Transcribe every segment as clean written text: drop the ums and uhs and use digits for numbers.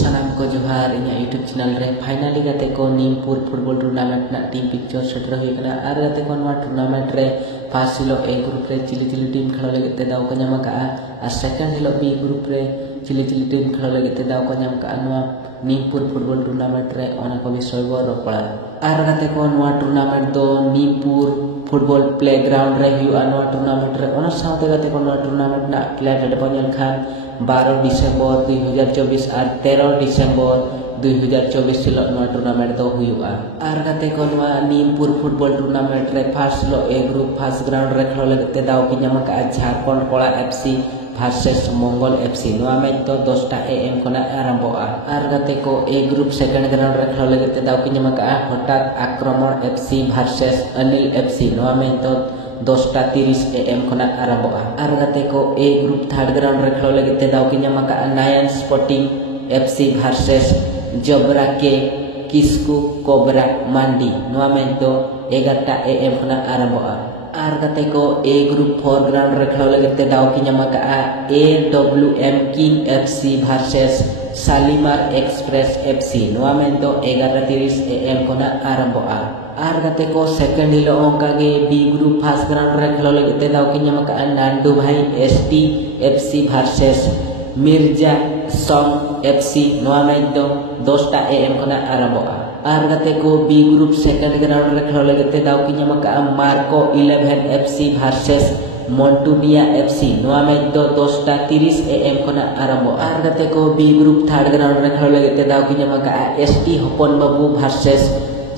सानाम को जोहार इन्या यूट्यूब चैनल रे फाइनली गाते को नीमपुर फुटबॉल टूर्नामेंट ना टीम पिक्चर सेटर हुई कना आर गाते को नवा टूर्नामेंट रे फर्स्ट हिलो ए ग्रुप रे चिली टीम खेलो लगे ते दाव को नाम का आ सेकंड हिलो बी ग्रुप रे चिली टीम खेलो लगे ते दाव को नाम का नवा नीमपुर फुटबॉल टूर्नामेंट रे ओना को विषय बो रोपड़ा आर गाते को नवा टूर्नामेंट दो नीमपुर फुटबॉल प्लेग्राउंड रे हुआ नवा टूर्नामेंट रे ओना साथे गाते को नवा टूर्नामेंट ना प्लेटेड बनेल खान 12 डिसेम्बर 2024 और 13 डिसेम्बर 2024 हिलो नवा टूर्नामेंट दो हुआ आर गाते को नवा नीमपुर फुटबॉल टूर्नामेंट रे फर्स्ट हिलो ए ग्रुप फर्स्ट ग्राउंड रे खेलो लगते दाव की नाम का झारखंड कोड़ा एफसी वर्सेस मंगल एफसी नवा मैच तो 10टा एएम कोना आरंभोआ आर गाते को ए ग्रुप सेकंड ग्राउंड रे खेलो लगते दाव की नाम का हठात आक्रमण एफसी वर्सेस अनिल एफसी नवा मैच तो 10टा 30 एएम कोना आरंभोआ आर गाते को ए ग्रुप थर्ड ग्राउंड रे खेलो लगते दाव की नाम का नायन स्पोर्टिंग एफसी वर्सेस जबरा के किस्कू कोबरा मांडी नवा मैच तो 11टा एएम कोना आरंभोआ आर गाते को ए ग्रुप 4 ग्राउंड रे खेलो लगते दाव की नाम का AWM king FC versus Shalimar express FC नवा मैच तो 11:30 एएम कोना आरंभोआ आर गाते को सेकंड हिलो ओंका गे बी ग्रुप फर्स्ट ग्राउंड रे खेलो लगते दाव की नाम का नांडू भाई ST FC versus Mirza song FC नवा मैच तो 10टा एएम कोना आरंभोआ आर गाते को बी ग्रुप सेकंड ग्राउंड रे खेलो लगते दाव की नाम का मार्को 11 एफसी वर्सेस मॉन्टूनिया एफसी नवा मैच तो 10टा 30 एएम कोना आरंभोआ आर गाते को बी ग्रुप थर्ड ग्राउंड रे खेलो लगते दाव की नाम का एसटी हपन बाबू वर्सेस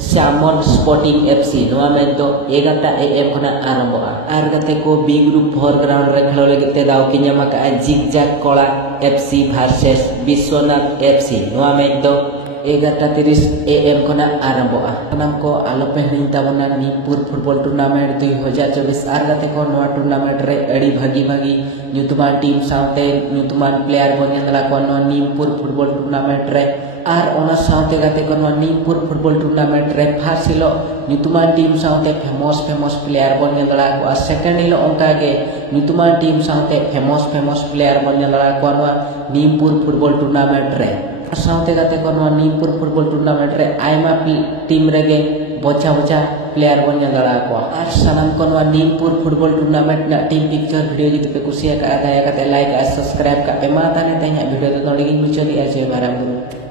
श्यामन स्पोर्टिंग एफसी नवा मैच तो 11टा एएम कोना आरंभोआ आर गाते को बी ग्रुप 4 ग्राउंड रे खेलो लगते दाव की नाम का जिगजाग कोड़ा एफसी वर्सेस विश्वनाथ एफसी नवा मैच तो 11:30 एएम कोना आरंभोआ नाम को आलोपे हिणी ताबना नीमपुर फुटबॉल टूर्नामेंट 2024 आर गाते को नवा टूर्नामेंट रे अड़ी भागी न्यूतुमान टीम साउते न्यूतुमान प्लेयर को नेदला को नीमपुर फुटबॉल टूर्नामेंट रे आर ओना साउते गाते को नीमपुर फुटबॉल टूर्नामेंट रे फर्स्ट हिलो न्यूतुमान टीम साउते फेमस प्लेयर को नेदला को सेकंड हिलो ओंका गे न्यूतुमान टीम साउते फेमस प्लेयर को नेदला को नीमपुर फुटबॉल टूर्नामेंट रे साउते गाते को नीमपुर फुटबॉल टूर्नामेंट रे आयमा टीम रेगे बचा प्लेयर बन दड़ा को और सानाम को नीमपुर फुटबॉल टूर्नामेंट ना टीम पिक्चर वीडियो जुदी पे कुसिया का दाया का लाइक और सब्सक्राइब का पे माता ने तैया वीडियो तो नोड़ी मुचो दिया जय मारा गुरु।